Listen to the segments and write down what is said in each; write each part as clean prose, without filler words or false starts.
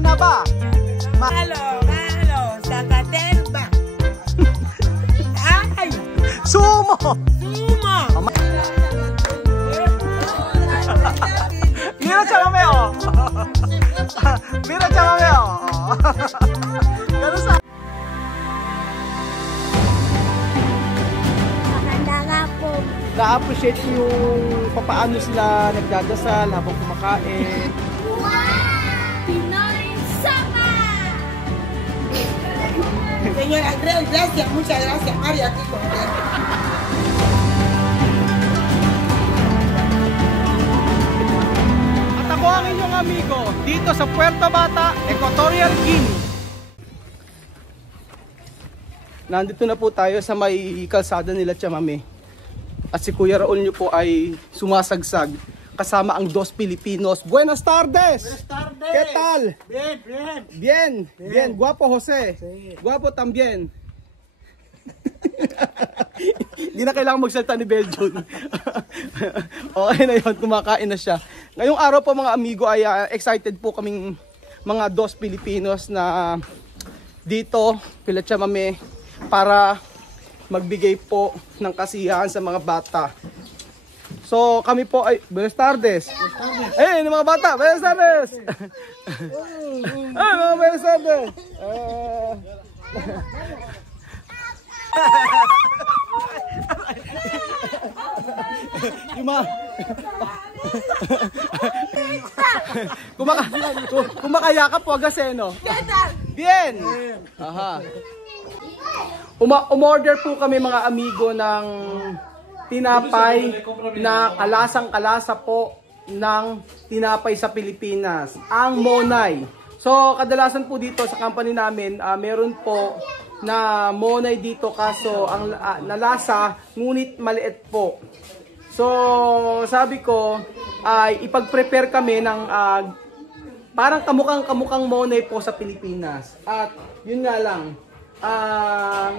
na ba? Halo, Zacatelba. Ay! Sumo! Sumo! Mira chamame, oh! Mira chamame, oh! Ganun sa... Na-appreciate yung papaano sila nagdadasal habang kumakain. Señor Andrés, gracias, muchas gracias, María, aquí con usted. At ako ang inyong amigo dito sa Puerto Bata, Equatorial Guinea. Nandito na po tayo sa may kalsada nila Chamame. At si Kuya Raul nyo po ay sumasagsag kasama ang dos Pilipinos. Buenas tardes! Buenas tardes! ¿Qué tal? Bien, bien. Bien, bien. Guapo Jose. Sí. Guapo también. Hindi na kailangan magsalita ni Belgium. Okay na yun, kumakain na siya. Ngayong araw po mga amigo ay excited po kaming mga dos Pilipinos na dito, Pila Chamame, para magbigay po ng kasiyahan sa mga bata. So kami po ay buenas tardes. Eh, mga bata, buenas tardes. Mga buenas tardes. Kumakayakap po agaseno. Bien. Aha. Umorder po kami mga amigo ng tinapay na kalasang-kalasa po ng tinapay sa Pilipinas, ang Monay. So kadalasan po dito sa company namin, meron po na Monay dito kaso ang nalasa ngunit maliit po. So sabi ko ay ipag-prepare kami ng parang kamukang Monay po sa Pilipinas. At yun nga lang,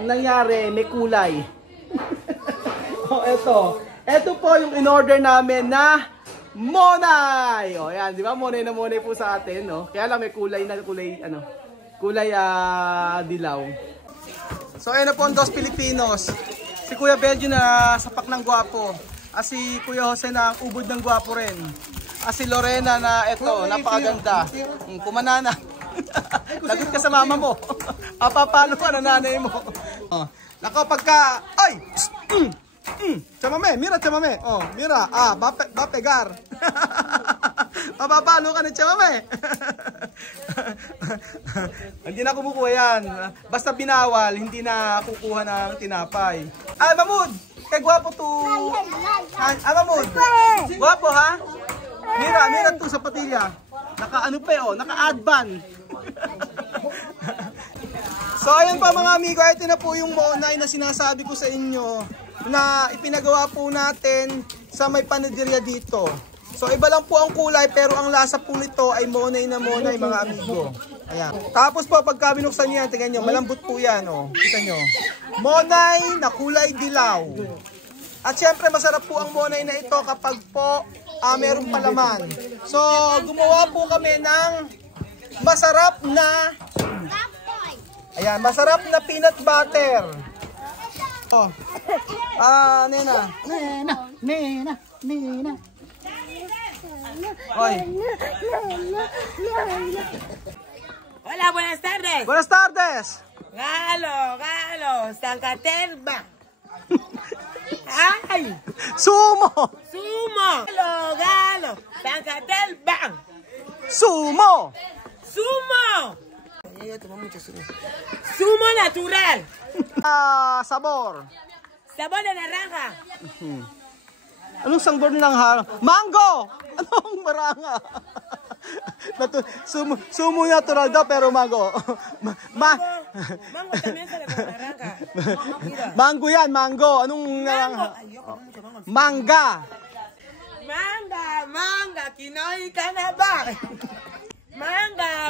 nangyari may kulay. Ito po yung in-order namin na Monay. O yan, di ba? Monay na Monay po sa atin, no? Kaya lang may kulay na kulay dilaw. So ayun na po ang dos Pilipinos. Si Kuya Belgium na sapak ng gwapo. At si Kuya Jose na ubod ng gwapo rin. At si Lorena na eto, napakaganda. Kumanana. Lagot ka sa mama mo. Papalo ka na nanay mo. Nako pagka, ay! Chamame, mira chamame. Oh, mira. Va a pegar. Mapapalo ka ni chamame. Hindi na kumukuha yan. Basta binawal, hindi na kukuha ng tinapay. Ay, Mamud! Kay gwapo to. Mamud. Gwapo ha? Mira to sa patilya. Naka-ano pa oh, naka-adban. So ayun pa mga amigo, ito na po yung Monay na sinasabi ko sa inyo na ipinagawa po natin sa may panaderia dito. So iba lang po ang kulay pero ang lasa po nito ay Monay na Monay mga amigo. Ayan. Tapos po pagka binuksan nyo yan, tingnan nyo, malambot po yan oh. Kita nyo. Monay na kulay dilaw. At syempre masarap po ang Monay na ito kapag po merong palaman. So gumawa po kami ng masarap na masarap na peanut butter. Oh. Nena. Oy. Hola, buenas tardes. Buenas tardes. Galo, Zacatelba. Ay! Sumo. Galo, Zacatelba. Sumo. Yo tomo mucho zumo. Zumo natural. Sabor. Sabor de naranja. Anong sabor ng mango? Anong maranga? Sumo natural daw pero mango. Mango también sale con naranja. Mango yan, mango. Anong naranga? Manga. Manga, kinoy ka na ba?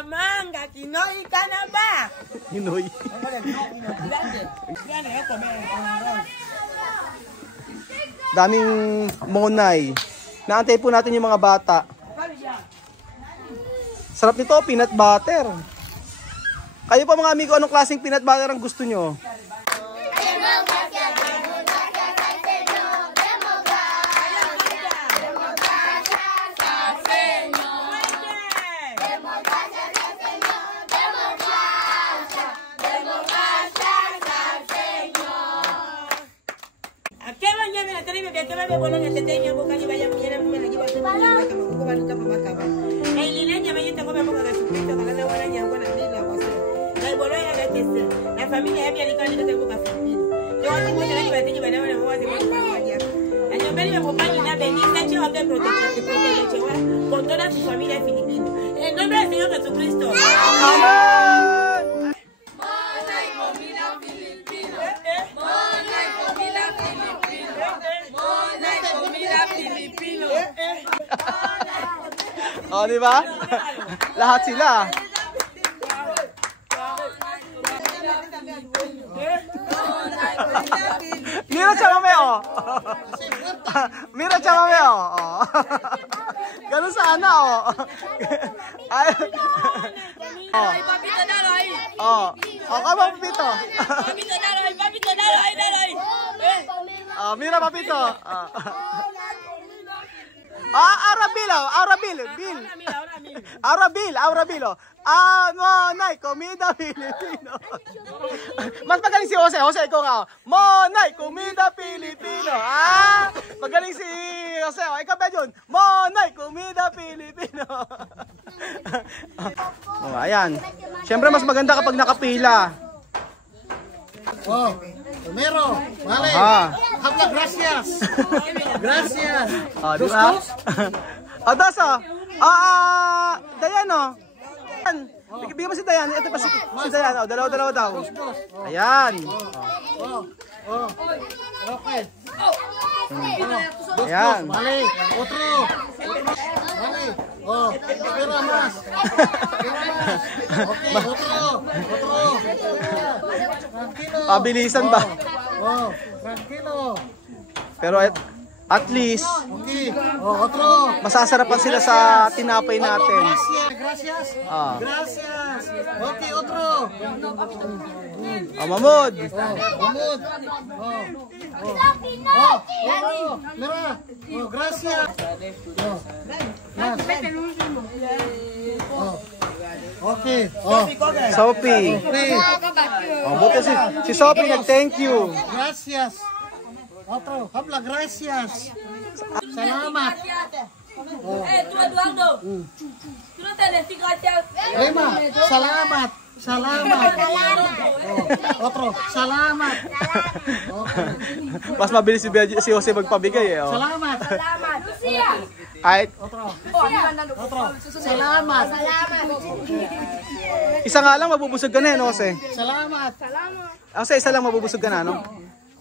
Manga, kinoy ka na ba? Hinoy. Daming Monay. Naantay po natin yung mga bata. Sarap nito, peanut butter. Kayo pa mga amigo, anong klaseng peanut butter ang gusto nyo? La familia es bien y cálida que busca filipino. Yo hace mucho años que tengo banana, no voy a hacer allá. Año que me acompaña una bendita chiva de protección con toda su familia filipina. En el nombre del Señor Jesucristo. Amen! Mona y comida filipino. Mona y comida filipino. Mona y comida filipino. O, di ba? Lahat sila. Mira chamame, oh. Mira chamame, oh. Ganun sana, oh. Ay. Oh. Papito, dalo ahí. Oh. Oh, kamo papito. Papito, dalo ahí. Papito, dalo ahí, dalo ahí. Oh, mira papito. Arabil, oh. Arabil, Bill. Arabil, oh. Monay, comida Filipino. Mas magaling si Jose. Jose, ikaw nga. Monay, comida Filipino. Magaling si Jose. Ikaw ba yun? Monay, comida Filipino. Ayan. Siyempre, mas maganda kapag nakapila. Oh, primero, vale. Habla, gracias. Gracias. Di ba? Dos, Dayan, oh. Bigyan mo si Dayan. Ito pa si Dayan. Dalawa daw. Ayan. Okay. Ayan. Vale, otro. Vale. Oh, espera más. Okay, otro. Tranquilo. Pabilisan ba? Oh, tranquilo. Pero at least, Okay. Oh, otro. masasarapan sila sa tinapay natin. Gracias. Ah. Gracias. Okay, otro. Mamud. Vamos. Mira. Oh, gracias. Más. Okay. Sophie. Buti si Sophie nag-thank you. Gracias. Otro. Habla gracias. Salamat. Tú, Eduardo. Tú no te decís gracias. Lima. Salamat. Otro. Salamat. Okay. Mas mabilis si Jose magpabigay, eh. Oh. Salamat. Ay, Otro. Salamat. isa nga lang mabubusog ka na, Jose. Salamat. Jose, isa lang mabubusog ka na, no?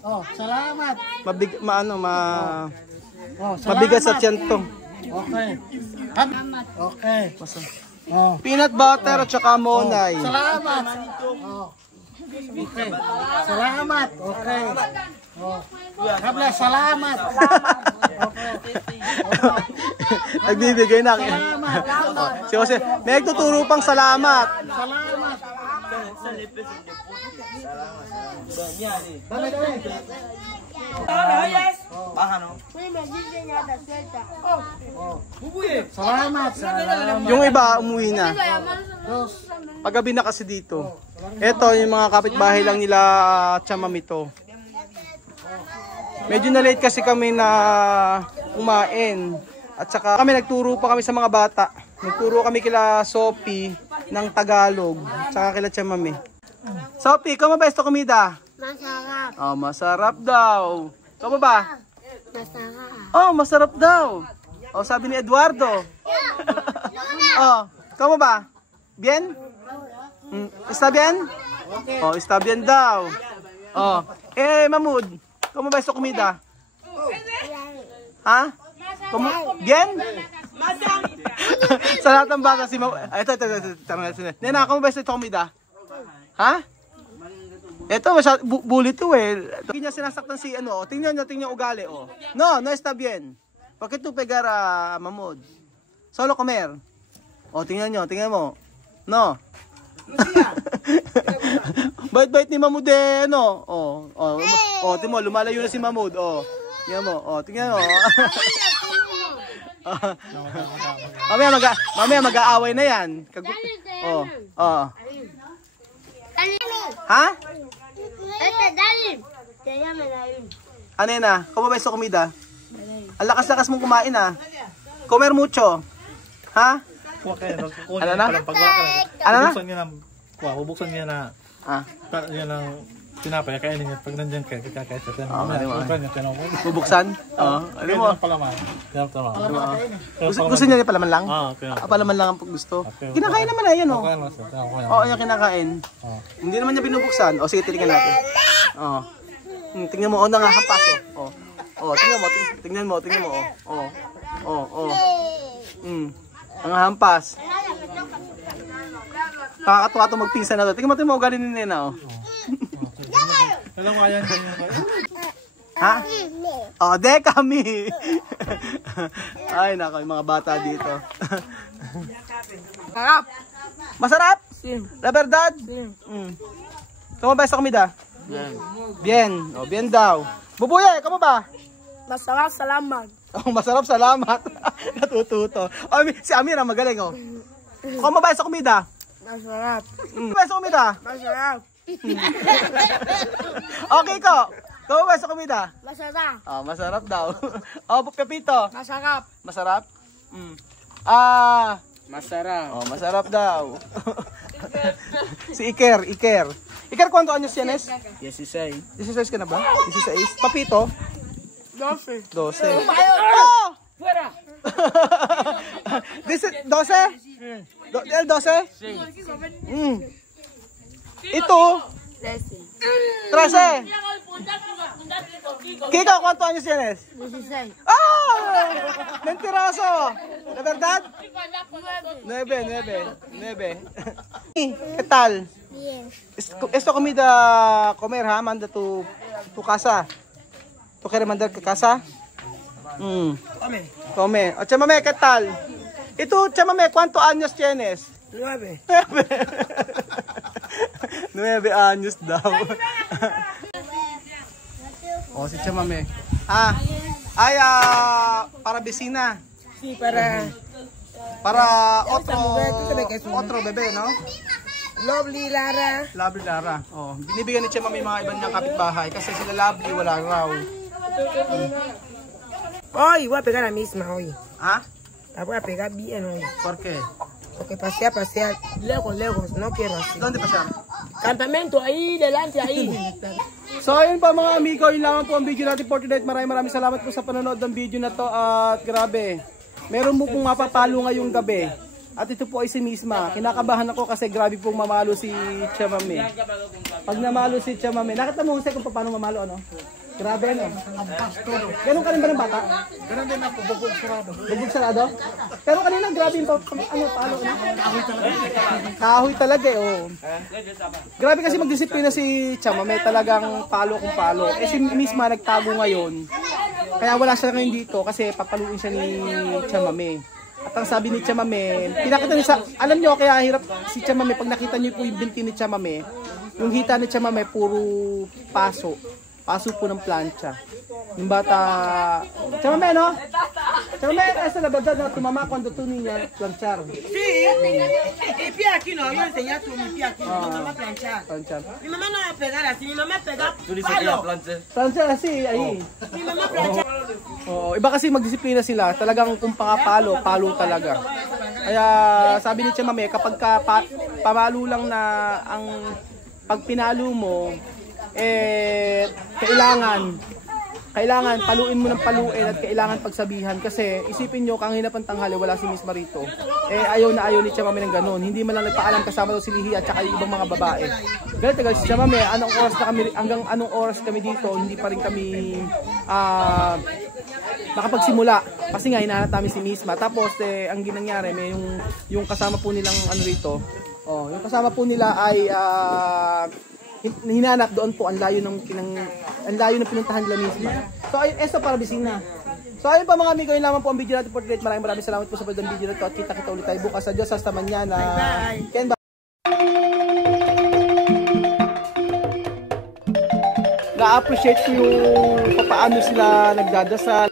Oh, salamat. Oh, Mabigat sa tiyan to. Okay. Okay. Oh. Peanut butter at saka monay. Salamat. Oh. Okay. Salamat. Okay. Oh. Habla, salamat. Okay. Nagbibigay na. Salamat. Si Jose, may nagtuturo pang salamat. Salamat. Dale. Salamat. Yung iba, umuwi na. Dos. Paggabi na kasi dito. Ito, yung mga kapitbahay lang nila Chamamito. Medyo na late kasi kami na kumain. At saka kami nagturo pa kami sa mga bata. Nagturo kami kila Sophie ng Tagalog. Tsaka kila Chamami. Sophie, ikaw ba ito komida? Masarap. Oh, masarap daw. Ikaw ba? Masarap. Oh, masarap daw. Oh, sabi ni Eduardo. Oh, ikaw ba? Bien? Está bien? Oh, está bien daw. Oh, Mamud, ikaw ba ito komida? Ha? Bien? Sa lahat ng bata si ito. Nena, ikaw ba ito komida? Ha? Ito, bully to eh. Hindi niya sinasaktan si ano. Tingnan niyo ugali, oh. No está bien. Bakit tu pegar a Mamud? Solo comer. O, tingnan nyo, tingnan mo. No? Bait-bait ni Mamud eh, no? Tingnan mo, lumalayo na si Mamud. Tingnan mo, tingnan mo. Mamaya mag-aaway na yan. Ha? Ano yun ah? Kumabay sa komida? Ang lakas-lakas mong kumain ah. Comer mucho. Ha? Ano na? Ano na? Bubuksan niya na. Yan ang tinapay, kainin niya. Pag nandiyan kayo, kakain siya. Bubuksan? Ano mo? Palaman. Gusto niya palaman lang? Palaman lang ang gusto. Okay. Kinakain naman na yan oh. Oo, yung kinakain. Hindi naman niya binubuksan. O sige, tingnan natin. Tingnan mo, nangahampas oh. Tingnan mo. Nangahampas. Nakakatuwa itong magpinsan na to. Tingnan mo ugali ni Nena oh. Alam mo, ayan. Ha? De kami. Ay, nako, yung mga bata dito. Sarap. Masarap? Sim. La verdad? Sim. Kamu ba sa komida? Bien. Bien daw. Bubuye, kamu ba? Masarap, salamat. Masarap, salamat. Natututo. Si Amira magaling oh. Kamu ba sa komida? Masarap. Kamu ba sa komida? Masarap. Okay ko. Kamu ba sa komida? Masarap. Masarap daw. Pepito. Masarap. Masarap? Masarap. Masarap daw. Si Iker. Iker, ¿cuántos años tienes? 16. 16 ka na ba? 16. Papito? 12. 12. Oh! Fuera. 12? El 12? Sí. Ito? 13. Kiko, ¿cuántos años tienes? 16. Mentiroso. ¿De verdad? 9. ¿Qué tal? Bien. Esto comida comer, ha? Manda tu casa. ¿Tú quieres mandar que casa? Come. O chamame, ¿qué tal? ¿Y tú, chamame, cuántos años tienes? 9. 9 años daw. Si chamame. Para vecina. Sí, para otro bebé, no? Lovely Lara. Lovely Lara. Binibigyan ni chamame mga ibang niyang kapitbahay kasi sila Lovely wala raw. Hoy, voy a pegar la misma hoy. La voy a pegar bien hoy. ¿Por qué? Porque pasear lejos, no quiero así. ¿Dónde pasear? Campamento ahí, delante ahí. So ayun pa mga amigo, yun lang po ang video natin for tonight. Maraming salamat po sa panonood ng video na to at grabe. Meron mo pong mapapalo ngayong gabi. At ito po ay si Misma. Kinakabahan ako kasi grabe pong mamalo si Chamame. Pag namalo si Chamame, nakita mo kung paano mamalo ano? Grabe ano? Ganun ka rin ba ng bata? Ganun din ako, bubog sarado. Bubog sarado? Pero kanina grabe yung palo ano? Kahoy talaga Grabe kasi magdisiplina si Chamame, talagang palo kung palo. Si Misma nagtago ngayon. Kaya wala siya ngayon dito kasi papaluin siya ni Chamame. At ang sabi ni Chamame, pinakita niya alam niyo kaya hirap si Chamame pag nakita niyo po yung binti ni Chamame, yung hita ni Chamame puro paso po ng plancha. Yung bata, Chamame no? Chamame, esa la verdad na tu mamá cuando tú niña planchar. Sí, y pie aquí no, yo enseñé a tu mi pie aquí, mi mamá planchar. Mi mamá no va a pegar así, mi mamá pega palo. Planchar así, ahí. Mi mamá planchar. Iba kasi magdisiplina sila, talagang kung palo talaga. Kaya sabi ni Chamame, kapag pamalo lang na ang pag pinalo mo, kailangan paluin mo ng paluin at kailangan pagsabihan kasi isipin nyo kang hinapang tanghali wala si Miss Marito ayaw ni Chamame ng ganun, hindi man lang nagpaalam kasama daw si Lihi at saka yung ibang mga babae. Ganito si Chamame, hanggang anong oras kami dito hindi pa rin kami nakapagsimula kasi nga hinahanap namin si Misma. Tapos ang ginangyari may yung kasama po nilang ano rito, yung kasama po nila ay hinanap doon po ang layo ng pinuntahan nila Misma. So esto para bisina. So ayun pa mga amigo, yun lamang po ang video natin for today. Maraming salamat po sa pagdang video na ito at kita ulit tayo bukas sa Diyos hasta mañana. Bye. Ken, bye. Na-appreciate ko yung paano sila nagdadasal.